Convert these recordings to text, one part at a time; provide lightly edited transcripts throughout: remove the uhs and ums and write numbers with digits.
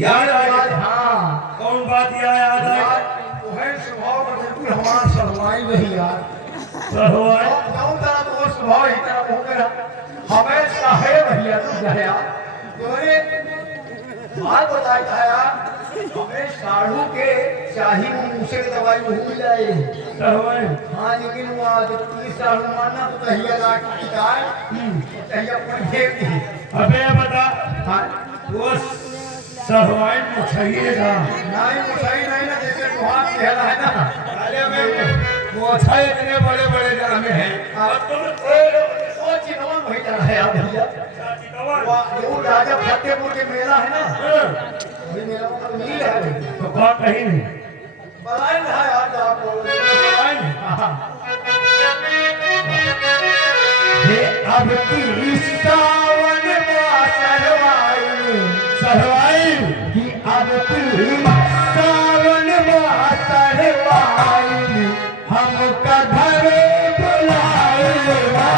याद आ गया। हाँ कौन बात याद आई? तो है स्वभाव बदलती हमारा सरवाई नहीं यार सहवाई जाऊं तेरा तो स्वभाव ही तेरा हो गया हमेशा है भैया तू गया तोरे बात बताया था यार हमें साढ़ू के चाही मुझसे दवाई हो जाए सहवाई हाँ लेकिन वो आज 30 साल मानना तो कहिया लाख की गाय कहिया पर फेंक दी अबे बता हाँ वो सहवाई मुछिएगा नहीं मुझे नहीं ना जैसे तुहार कहला है ना अरे मैं मोछा इतने बड़े बड़े जामे हैं वो चिनवन भई जा है यार भैया वो राजा फतेहपुर के मेला है ना ये मेला का मील है भैया तो कौन कहीं नहीं बलाइन है यार आपको ये अब की सावन सहवाई कि अब की सावन सरवाई हमका घरे बुलाएगा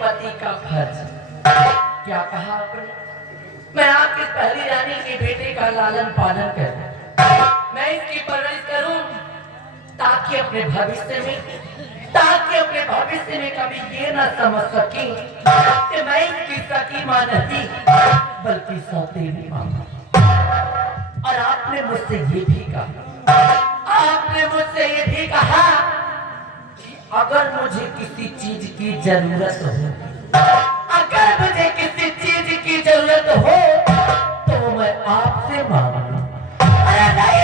पति का फर्ज। क्या कहा आपने? मैं आपकी पहली रानी के बेटे का लालन पालन करूं, मैं इसकी परवरिश करूं ताकि अपने भविष्य में कभी ये न समझ सके कि मैं इसकी सकी मां नहीं बल्कि सौतेली मां। और आपने मुझसे ये भी कहा कि अगर मुझे किसी चीज की जरूरत हो तो मैं आपसे मांगूं। अरे नहीं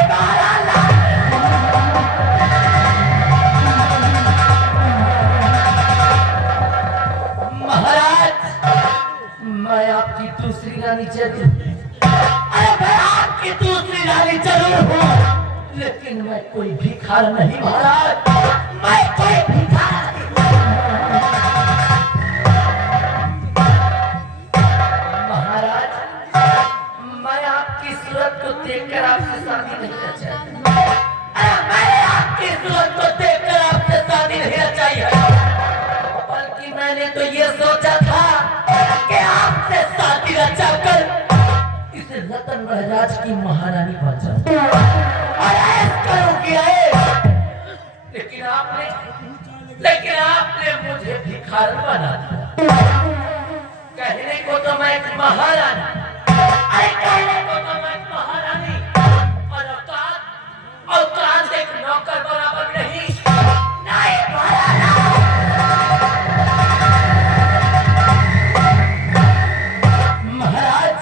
महाराज, मैं आपकी दूसरी रानी जरूर हूँ, लेकिन मैं कोई भिखार नहीं महाराज, मैं कोई भिखार महाराज। मैं आपकी सूरत को देखकर आपसे शादी नहीं करना चाहता। मैंने आपकी सूरत को देखकर आपसे शादी नहीं रचाई है, बल्कि मैंने तो ये सोचा था कि आपसे शादी रचाकर इस रतन महाराज की महारानी बन जाऊं और ऐसा करूंगी। लेकिन आपने मुझे भिखारी बना दिया। कहने को तो मैं एक महारानी, और औकात एक नौकर बराबर नहीं महाराज। महाराज,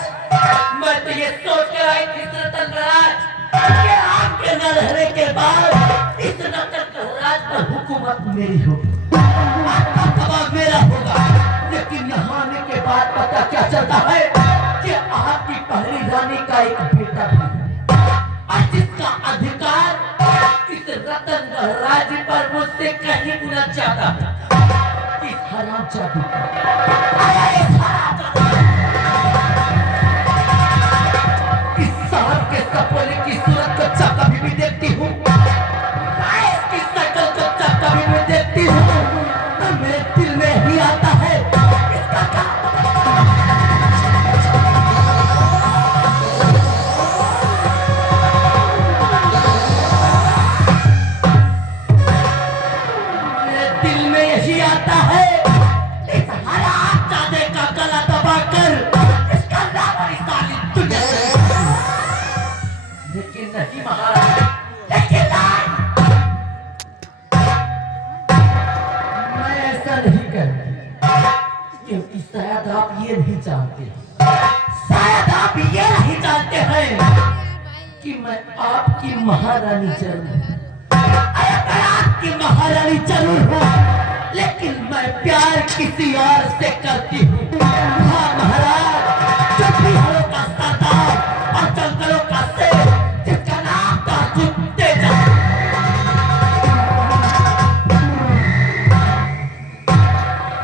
मैं तो ये सोच कर आई थी रतन महाराज कि आपके न रहने के बाद इस रतन महाराज पर हुकूमत मेरी होगी, आपका दबाव मेरा होगा। लेकिन यहाँ आने के बाद पता क्या चलता है कि आपकी पहली रानी का एक बेटा भी है, और जिसका अधिकार इस रतन महाराज पर मुझसे कहीं गुना ज्यादा है। इस हरामजादी इस साहब के सपोले की सूरत को जब कभी भी देखती हूँ, इसकी शक्ल को जब कभी भी देखती हूँ, तो मेरे दिल में ही आता है इसका जानते हैं, शायद आप ये नहीं जानते हैं कि मैं आपकी महारानी जरूर हूं। अरे मैं आपकी महारानी जरूर हूं, लेकिन मैं प्यार किसी और से करती हूँ। हाँ महाराज, जब भी हरों का सरदार और जंगलों का शेर, जिसका नाम था तेजा।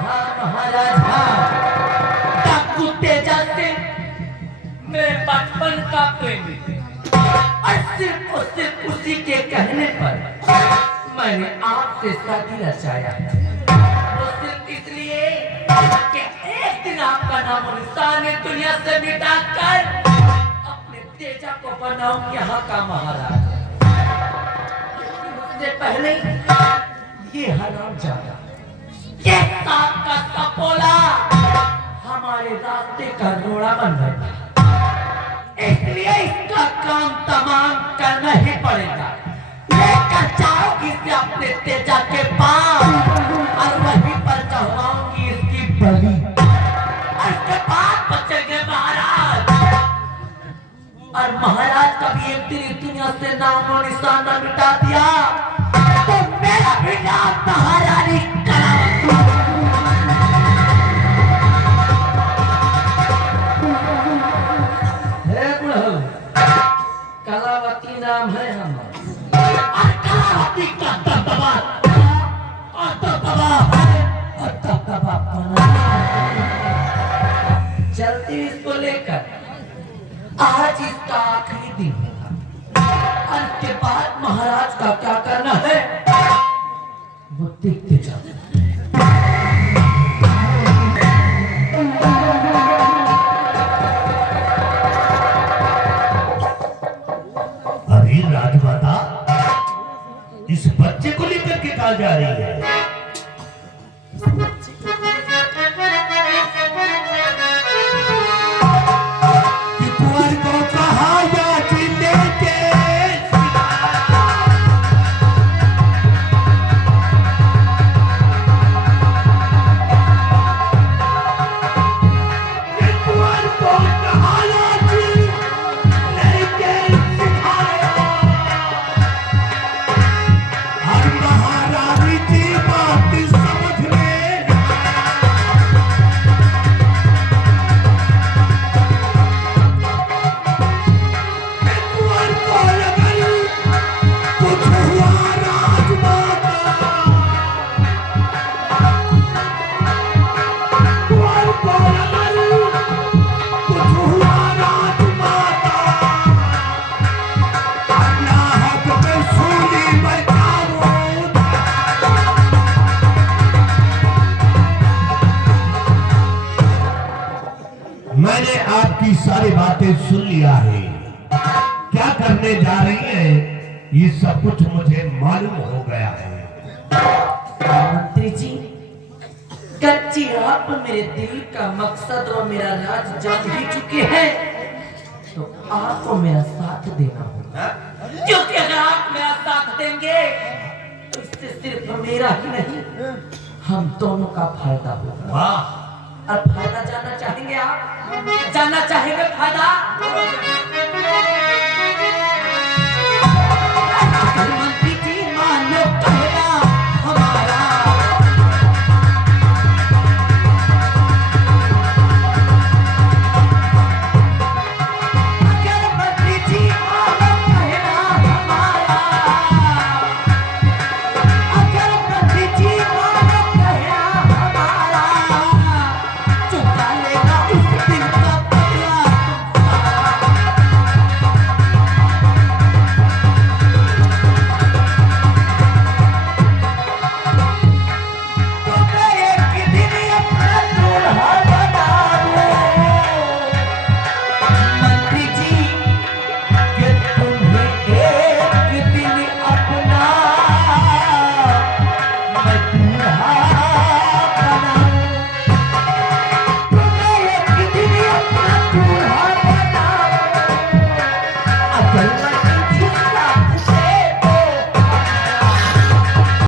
हाँ महाराज, हाँ, डाकू तेजा से मेरे बचपन का प्रेम, और सिर्फ उसी के कहने पर मैंने आपसे शादी रचाया, तो सिर्फ इसलिए कि एक दिन आपका नाम और निशान दुनिया से मिटाकर अपने तेजा को बनाऊं यहाँ का महाराज। उससे पहले ये हरामजादा, ये सांप का सपोला हमारे रास्ते का रोड़ा बन बैठा, इसलिए इसका काम तमाम करना ही पड़ेगा। लेकर जाओगी इसे अपने तेजा के पास और वहीं पर चढ़ाऊंगी इसकी बलि, और इसके बाद बचेंगे महाराज। और महाराज कभी एक दिन इस दुनिया से नाम और निशान न मिटा दिया तो मेरा भी नाम महारानी कलावती नाम है हमारा, और कलावती का दबदबा चलती इसको लेकर आज इसका आखिरी दिन होगा, और इसके बाद महाराज का क्या करना है वो देखते जाओ। राजमाता इस बच्चे को लेकर के कहा जा रही है? कि कुंवर को कहा या चिल्ले के कुंवर को कहा या चिल्ले के मैंने आपकी सारी बातें सुन लिया है, क्या करने जा रही है ये सब कुछ मुझे मालूम हो गया है। मंत्री जी, कच्ची आप मेरे दिल का मकसद और मेरा राज जान ही चुके हैं, तो आपको मेरा साथ देना होगा, क्योंकि अगर आप मेरा साथ देंगे तो इससे सिर्फ मेरा ही नहीं हम दोनों का फायदा होगा। वाह, और फायदा जानना चाहेंगे आप? जानना चाहेंगे फायदा?